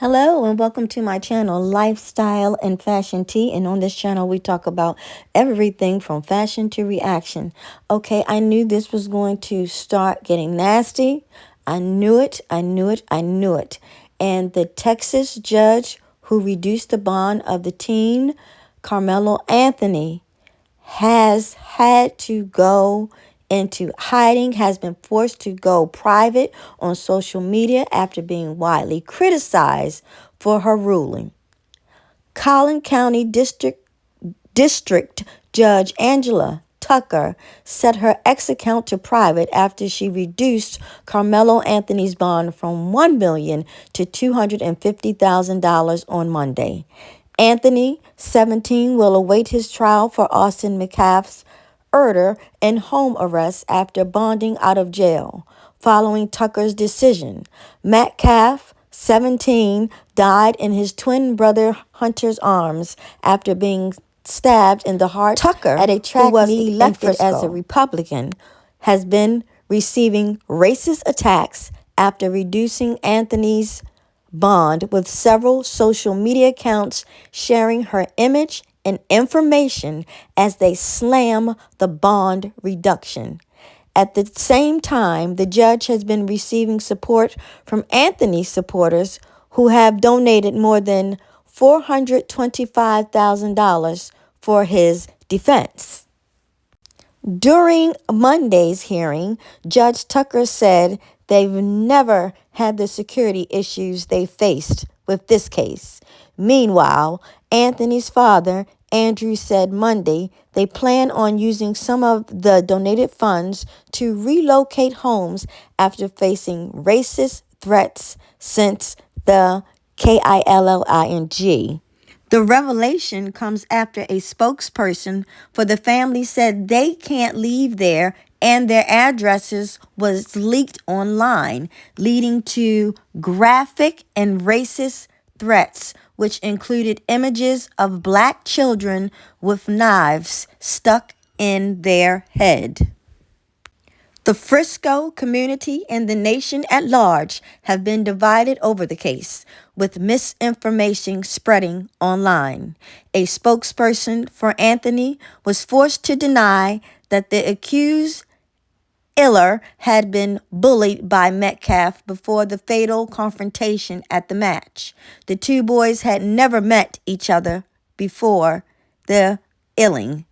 Hello and welcome to my channel, Lifestyle and Fashion Tea. And on this channel, we talk about everything from fashion to reaction. Okay, I knew this was going to start getting nasty. I knew it. And the Texas judge who reduced the bond of the teen, Karmelo Anthony, has had to go into hiding, has been forced to go private on social media after being widely criticized for her ruling. Collin County District Judge Angela Tucker set her ex account to private after she reduced Karmelo Anthony's bond from $1 million to $250,000 on Monday. Anthony, 17, will await his trial for Austin Metcalf's murder and home arrest after bonding out of jail. Following Tucker's decision, Metcalf, 17, died in his twin brother Hunter's arms after being stabbed in the heart. Tucker, at a track meet elected as a Republican, has been receiving racist attacks after reducing Anthony's bond, with several social media accounts sharing her image and information as they slam the bond reduction. At the same time, the judge has been receiving support from Anthony's supporters who have donated more than $425,000 for his defense. During Monday's hearing, Judge Tucker said they've never had the security issues they faced with this case. Meanwhile, Anthony's father, Andrew, said Monday they plan on using some of the donated funds to relocate homes after facing racist threats since the KILLING. The revelation comes after a spokesperson for the family said they can't leave there and their addresses was leaked online, leading to graphic and racist threats, which included images of black children with knives stuck in their head. The Frisco community and the nation at large have been divided over the case, with misinformation spreading online. A spokesperson for Anthony was forced to deny that the accused Iller had been bullied by Metcalf before the fatal confrontation at the match. The two boys had never met each other before the illing.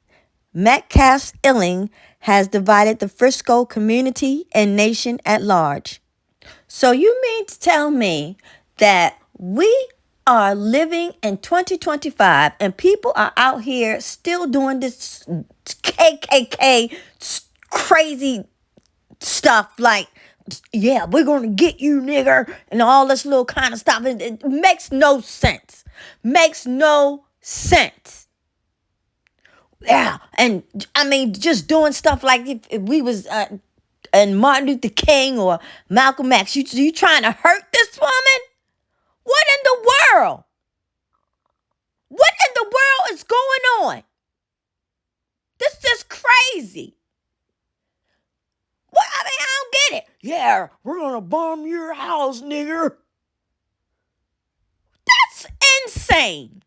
Metcalf's illing has divided the Frisco community and nation at large. So you mean to tell me that we are living in 2025 and people are out here still doing this KKK crazy stuff like, yeah, we're going to get you, nigger, and all this little kind of stuff. It makes no sense. Makes no sense. Yeah, and I mean, just doing stuff like if we was and Martin Luther King or Malcolm X, you trying to hurt this woman? What in the world? What in the world is going on? This is crazy. What? I mean, I don't get it. Yeah, we're gonna bomb your house, nigger. That's insane.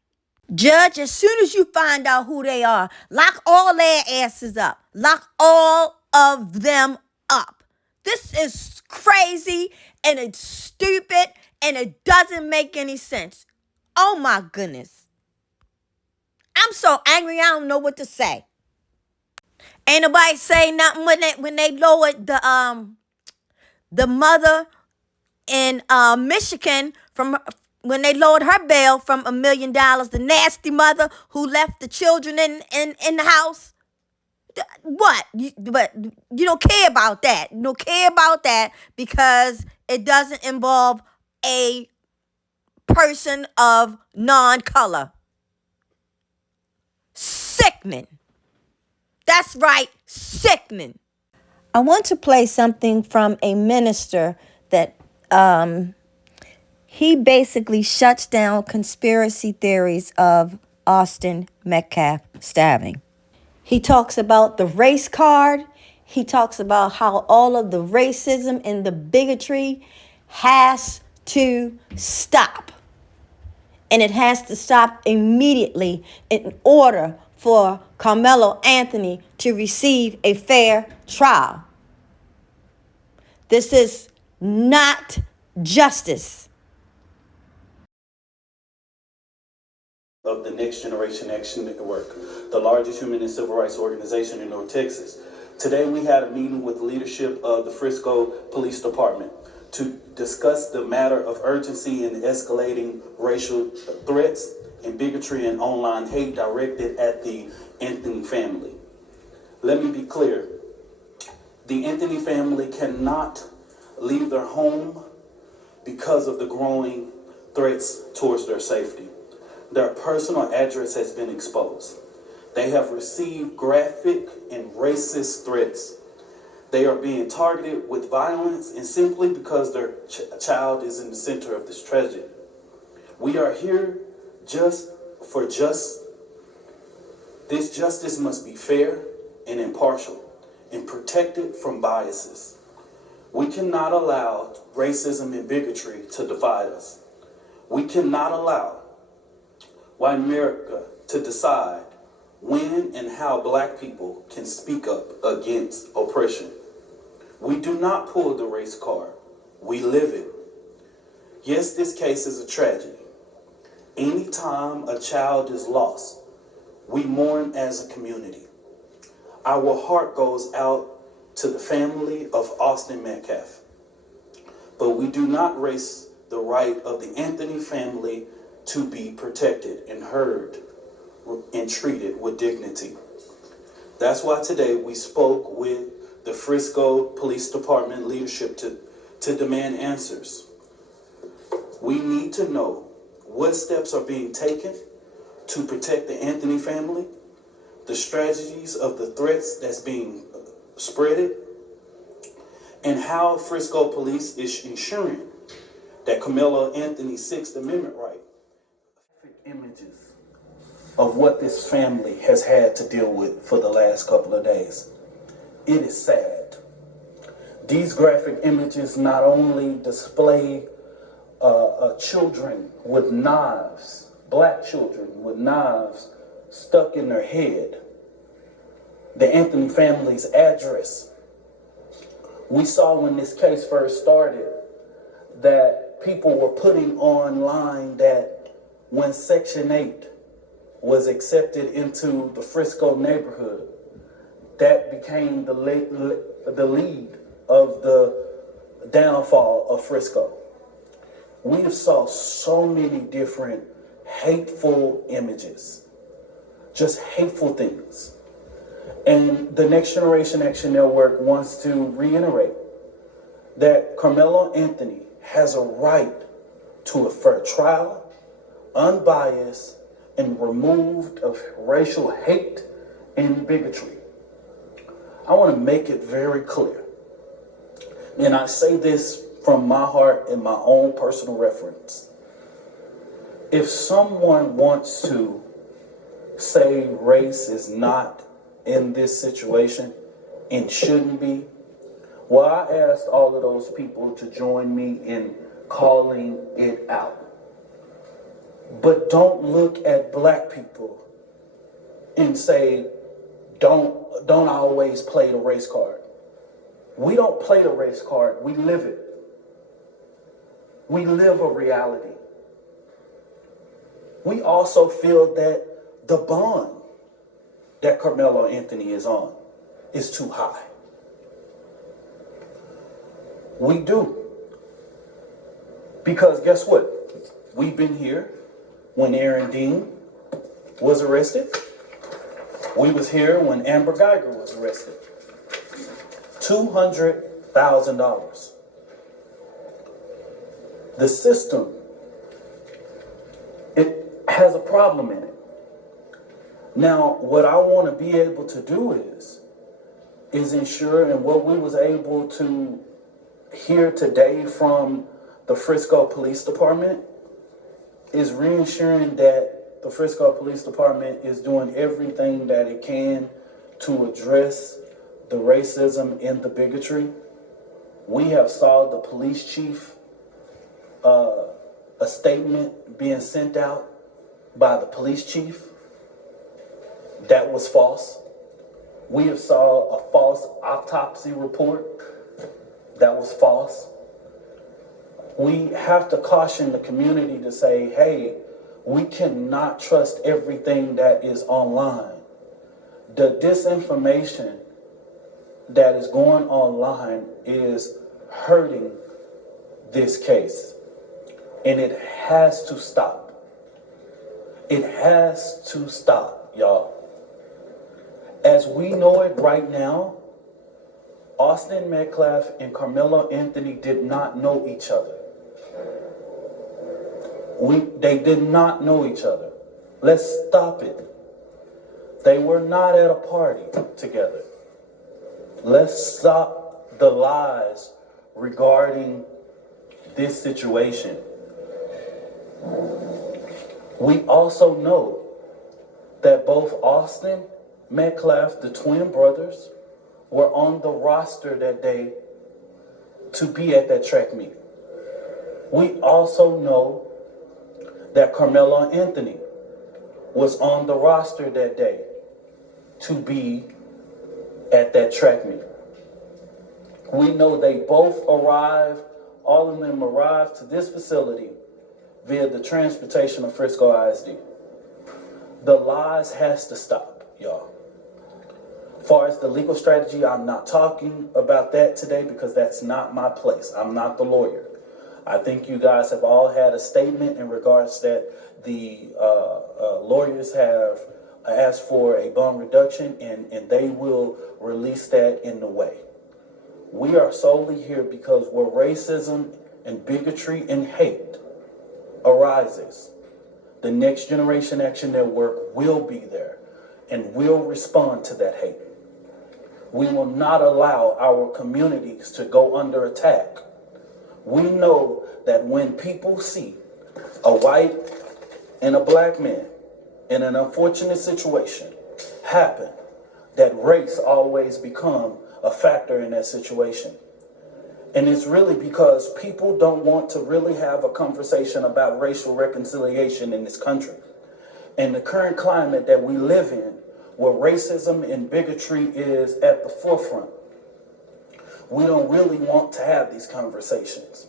Judge, as soon as you find out who they are, lock all their asses up. Lock all of them up. This is crazy and it's stupid and it doesn't make any sense. Oh my goodness. I'm so angry I don't know what to say. Ain't nobody say nothing when they lowered the mother in Michigan from when they lowered her bail from $1 million, the nasty mother who left the children in the house. What? But you don't care about that. You don't care about that because it doesn't involve a person of non-color. Sickening. That's right, sickening. I want to play something from a minister that he basically shuts down conspiracy theories of Austin Metcalf stabbing. He talks about the race card. He talks about how all of the racism and the bigotry has to stop. and it has to stop immediately in order for Karmelo Anthony to receive a fair trial. This is not justice. Of the Next Generation Action Network, the largest human and civil rights organization in North Texas. Today we had a meeting with the leadership of the Frisco Police Department to discuss the matter of urgency in escalating racial threats and bigotry and online hate directed at the Anthony family. Let me be clear. The Anthony family cannot leave their home because of the growing threats towards their safety. Their personal address has been exposed. They have received graphic and racist threats. They are being targeted with violence and simply because their child is in the center of this tragedy. We are here just for just. This justice must be fair and impartial and protected from biases. We cannot allow racism and bigotry to divide us. We cannot allow white America to decide when and how black people can speak up against oppression. We do not pull the race card, we live it. Yes, this case is a tragedy. Anytime a child is lost, we mourn as a community. Our heart goes out to the family of Austin Metcalf. But we do not erase the right of the Anthony family to be protected and heard and treated with dignity. That's why today we spoke with the Frisco Police Department leadership to demand answers. We need to know what steps are being taken to protect the Anthony family, the strategies of the threats that's being spreaded, and how Frisco Police is ensuring that Karmelo Anthony's Sixth Amendment right. Images of what this family has had to deal with for the last couple of days. It is sad. These graphic images not only display children with knives, black children with knives stuck in their head, the Anthony family's address. We saw when this case first started that people were putting online that when Section 8 was accepted into the Frisco neighborhood, that became the lead of the downfall of Frisco. We have saw so many different hateful images, just hateful things. And the Next Generation Action Network wants to reiterate that Karmelo Anthony has a right to a fair trial, unbiased, and removed of racial hate and bigotry. I want to make it very clear, and I say this from my heart and my own personal reference. If someone wants to say race is not in this situation and shouldn't be, well, I asked all of those people to join me in calling it out. But don't look at black people and say, don't always play the race card. We don't play the race card, we live it. We live a reality. We also feel that the bond that Karmelo Anthony is on is too high. We do. Because guess what? We've been here when Aaron Dean was arrested. We was here when Amber Geiger was arrested. $200,000. The system, it has a problem in it. Now, what I want to be able to do is ensure, and what we was able to hear today from the Frisco Police Department is reassuring that the Frisco Police Department is doing everything that it can to address the racism and the bigotry. We have saw the police chief a statement being sent out by the police chief that was false. We have saw a false autopsy report that was false. We have to caution the community to say, hey, we cannot trust everything that is online. The disinformation that is going online is hurting this case, and it has to stop. It has to stop, y'all. As we know it right now, Austin Metcalf and Karmelo Anthony did not know each other. They did not know each other. Let's stop it. They were not at a party together. Let's stop the lies regarding this situation. We also know that both Austin Metcalf, the twin brothers, were on the roster that day to be at that track meet. We also know that Karmelo Anthony was on the roster that day to be at that track meet. We know they both arrived, all of them arrived to this facility via the transportation of Frisco ISD. The lies has to stop, y'all. As far as the legal strategy, I'm not talking about that today because that's not my place. I'm not the lawyer. I think you guys have all had a statement in regards that the lawyers have asked for a bond reduction and they will release that in the way. We are solely here because where racism and bigotry and hate arises, the Next Generation Action Network will be there and will respond to that hate. We will not allow our communities to go under attack. We know that when people see a white and a black man in an unfortunate situation happen, that race always become a factor in that situation. And it's really because people don't want to really have a conversation about racial reconciliation in this country. In the current climate that we live in, where racism and bigotry is at the forefront, we don't really want to have these conversations.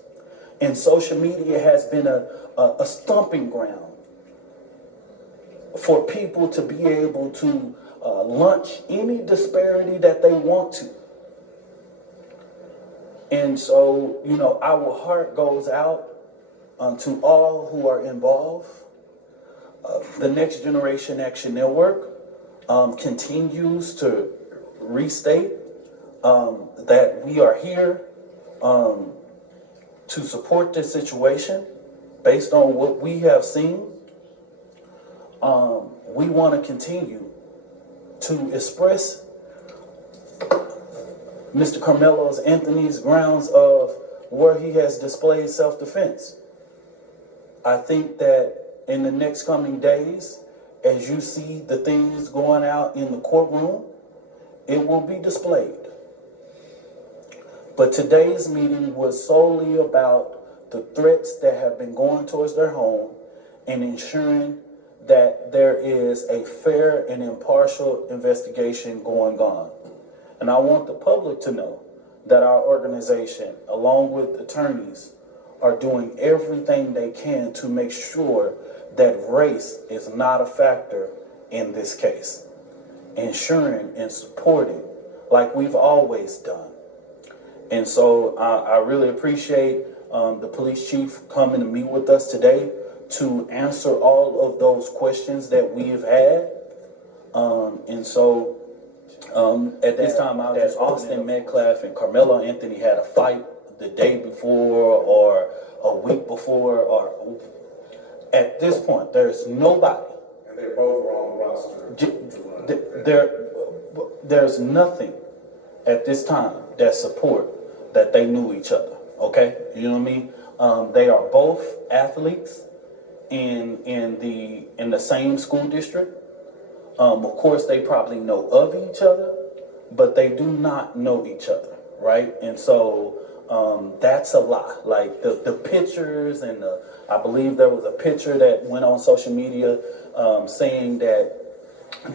And social media has been a stomping ground for people to be able to launch any disparity that they want to. And so, our heart goes out to all who are involved. The Next Generation Action Network continues to restate that we are here to support this situation based on what we have seen. We want to continue to express Mr. Karmelo Anthony's grounds of where he has displayed self-defense. I think that in the next coming days, as you see the things going out in the courtroom, it will be displayed. But today's meeting was solely about the threats that have been going towards their home and ensuring that there is a fair and impartial investigation going on. And I want the public to know that our organization, along with attorneys, are doing everything they can to make sure that race is not a factor in this case, ensuring and supporting like we've always done. And so I really appreciate the police chief coming to meet with us today to answer all of those questions that we have had. At this time, Austin Metcalf and Karmelo Anthony had a fight the day before or a week before, or at this point, there's nobody. And they both were on the roster. There's nothing at this time that support that they knew each other. Okay, you know what I mean? They are both athletes in the same school district. Of course, they probably know of each other, but they do not know each other, right? And so That's a lie. Like the pictures and I believe there was a picture that went on social media saying that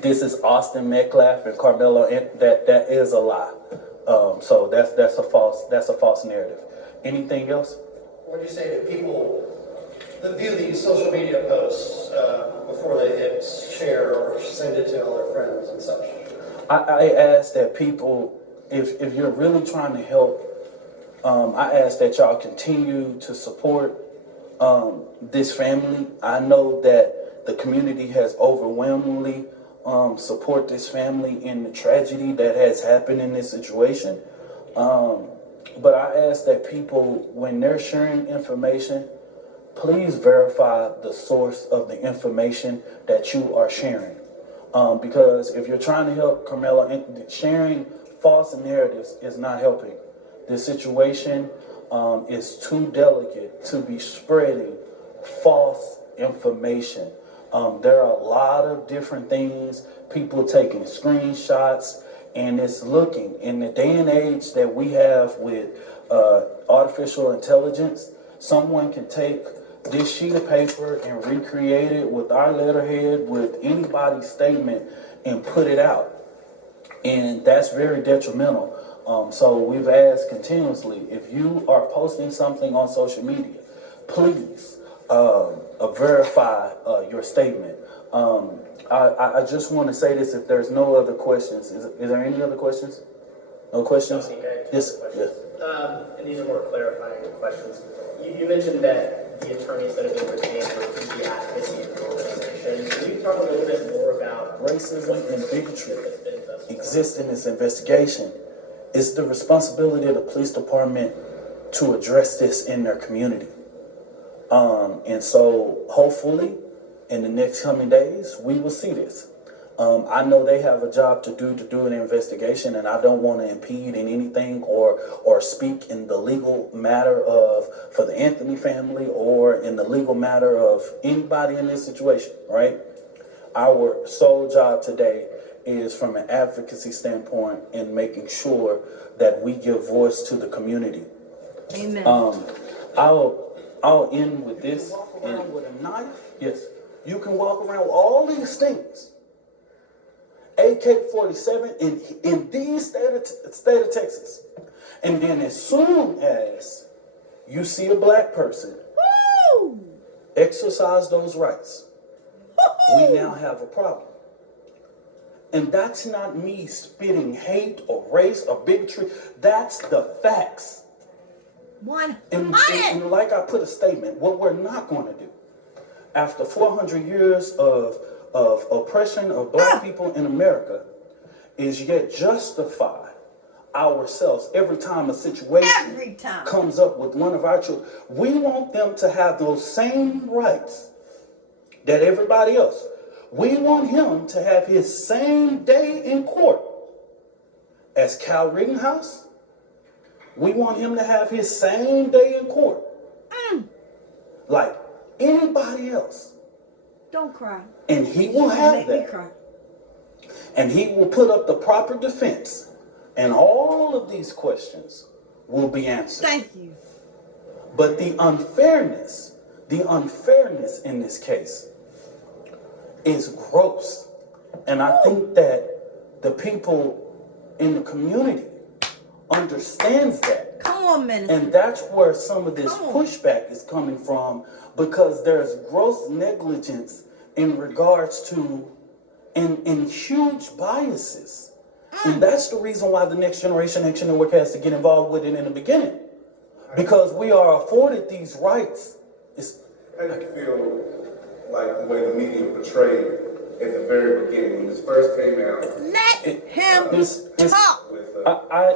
this is Austin Metcalf and Carmelo, and that is a lie. So that's a false narrative. Anything else? What do you say to people that view these social media posts before they hit share or send it to all their friends and such? I ask that people, if you're really trying to help, I ask that y'all continue to support this family. I know that the community has overwhelmingly support this family in the tragedy that has happened in this situation. But I ask that people, when they're sharing information, please verify the source of the information that you are sharing. Because if you're trying to help Karmelo, sharing false narratives is not helping. The situation is too delicate to be spreading false information. There are a lot of different things, people taking screenshots, and it's looking in the day and age that we have with artificial intelligence. Someone can take this sheet of paper and recreate it with our letterhead, with anybody's statement, and put it out. And that's very detrimental. So we've asked continuously, if you are posting something on social media, please verify your statement. I just want to say this, if there's no other questions. Is there any other questions? No questions? Yes. Yes. And these are more clarifying questions. You mentioned that the attorneys that have been retained for the advocacy organization. Can you talk a little bit more about racism and bigotry exist in this investigation? It's the responsibility of the police department to address this in their community. And so hopefully in the next coming days, we will see this. I know they have a job to do an investigation, and I don't want to impede in anything or speak in the legal matter for the Anthony family or in the legal matter of anybody in this situation, right? Our sole job today is from an advocacy standpoint in making sure that we give voice to the community. Amen. I'll end with this. And with a knife, yes, you can walk around with all these things. AK-47 in the state of Texas. And then as soon as you see a black person exercise those rights, we now have a problem. And that's not me spitting hate or race or bigotry. That's the facts. And like I put a statement, what we're not going to do after 400 years of oppression of black people in America is yet justify ourselves every time a situation comes up with one of our children. We want them to have those same rights that everybody else. We want him to have his same day in court as Cal Rittenhouse. We want him to have his same day in court like anybody else. Don't cry. And he will have that. And he will put up the proper defense. And all of these questions will be answered. Thank you. But the unfairness in this case is gross. And I think that the people in the community understands that. Come on, minister. And that's where some of this pushback is coming from, because there's gross negligence in regards to and huge biases. And that's the reason why the Next Generation Action Network has to get involved with it in the beginning. Because we are afforded these rights. How do you feel like the way the media portrayed at the very beginning when this first came out? Let him talk.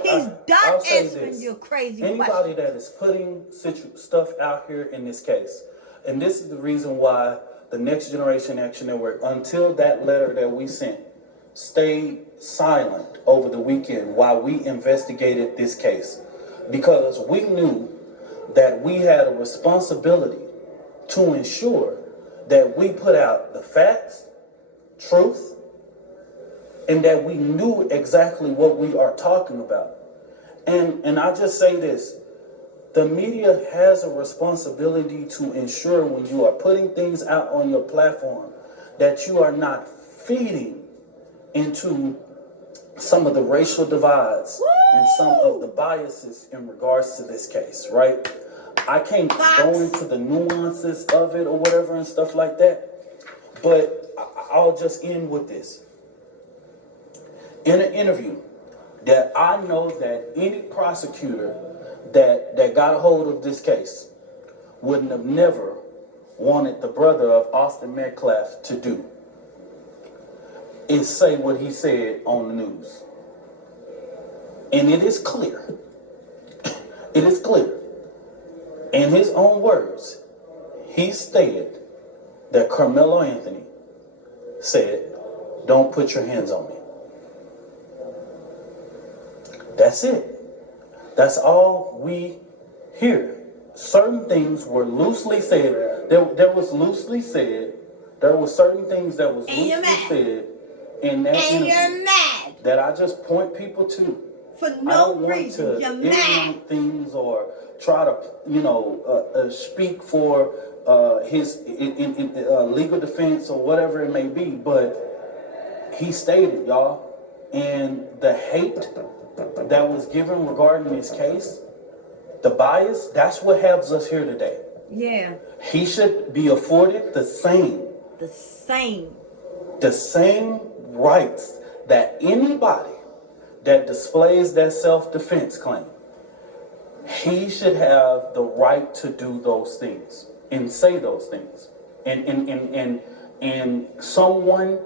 He's done answering your crazy Anybody question. that is putting stuff out here in this case, and this is the reason why the Next Generation Action Network, until that letter that we sent, stayed silent over the weekend while we investigated this case, because we knew that we had a responsibility to ensure that we put out the facts, truth, and that we knew exactly what we are talking about. And I just say this, The media has a responsibility to ensure when you are putting things out on your platform that you are not feeding into some of the racial divides and some of the biases in regards to this case, right? I can't go into the nuances of it or whatever and stuff like that, but I'll just end with this. In an interview that I know that any prosecutor that got a hold of this case wouldn't have never wanted the brother of Austin Metcalf to do is say what he said on the news. And it is clear. It is clear. In his own words, he stated that Karmelo Anthony said, "Don't put your hands on me." That's it. That's all we hear. Certain things were loosely said. There was loosely said. There were certain things that was loosely said in that interview that I just point people to. For I no don't want reason. to You're mad. ignite things or try to, speak for his legal defense or whatever it may be. But he stated, y'all, and the hate that was given regarding this case, the bias, that's what has us here today. Yeah. He should be afforded the same rights that anybody that displays that self-defense claim, he should have the right to do those things and say those things. And someone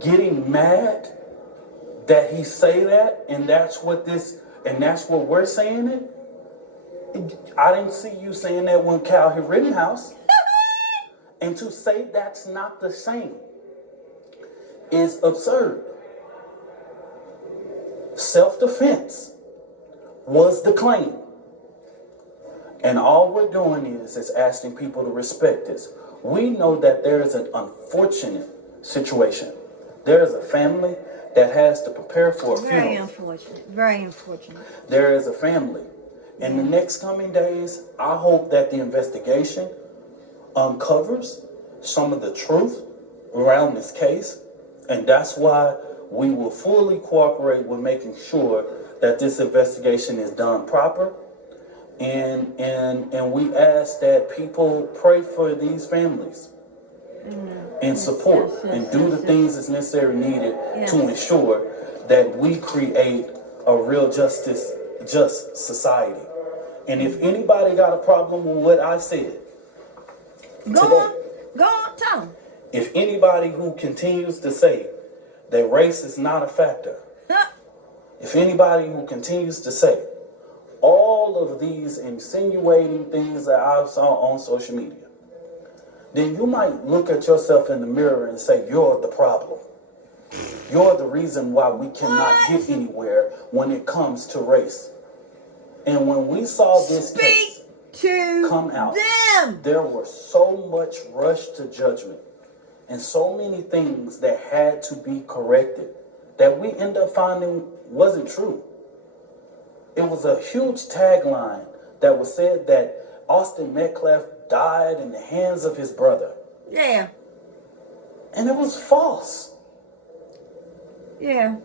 getting mad that he say that, and that's what we're saying it. I didn't see you saying that when Cal hit Rittenhouse. And to say that's not the same is absurd. Self-defense was the claim. And all we're doing is asking people to respect this. We know that there is an unfortunate situation. There is a family that has to prepare for a funeral. Very unfortunate. Very unfortunate. There is a family. In the next coming days, I hope that the investigation uncovers some of the truth around this case. And that's why we will fully cooperate with making sure that this investigation is done proper. And we ask that people pray for these families and support and do the things that's necessary needed to ensure that we create a real just society. And if anybody got a problem with what I said Go on, tell them. if anybody who continues to say that race is not a factor, if anybody who continues to say all of these insinuating things that I saw on social media, then you might look at yourself in the mirror and say, you're the problem. You're the reason why we cannot get anywhere when it comes to race. And when we saw this case come out, there was so much rush to judgment and so many things that had to be corrected that we end up finding wasn't true. It was a huge tagline that was said that Austin Metcalf died in the hands of his brother. Yeah. And it was false. Yeah.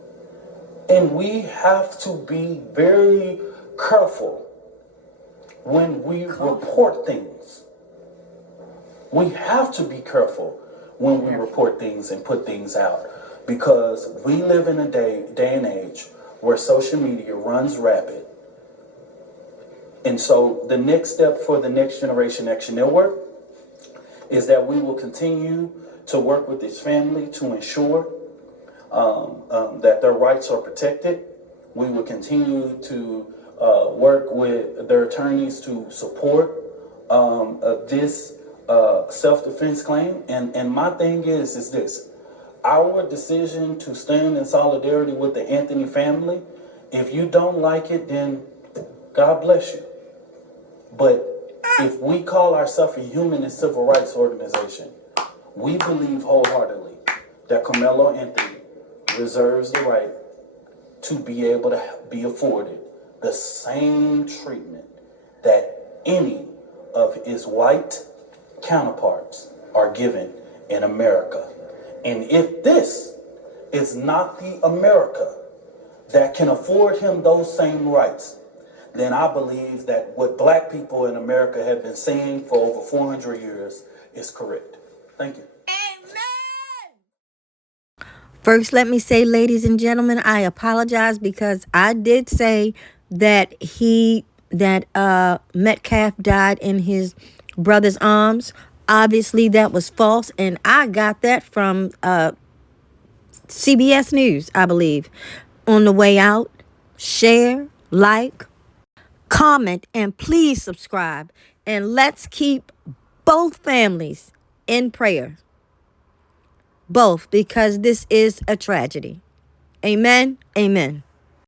And we have to be very careful when we report things. We have to be careful when we report things and put things out, because we live in a day and age where social media runs rapid. And so the next step for the Next Generation Action Network is that we will continue to work with this family to ensure that their rights are protected. We will continue to work with their attorneys to support this self-defense claim. And my thing is this. Our decision to stand in solidarity with the Anthony family, if you don't like it, then God bless you. But if we call ourselves a human and civil rights organization, we believe wholeheartedly that Karmelo Anthony reserves the right to be able to be afforded the same treatment that any of his white counterparts are given in America. And if this is not the America that can afford him those same rights, then I believe that what black people in America have been saying for over 400 years is correct. Thank you. First, let me say, ladies and gentlemen, I apologize because I did say that Metcalf died in his brother's arms. Obviously, that was false, and I got that from CBS News, I believe. On the way out, share, like, comment, and please subscribe. And let's keep both families in prayer. Both, because this is a tragedy. Amen. Amen.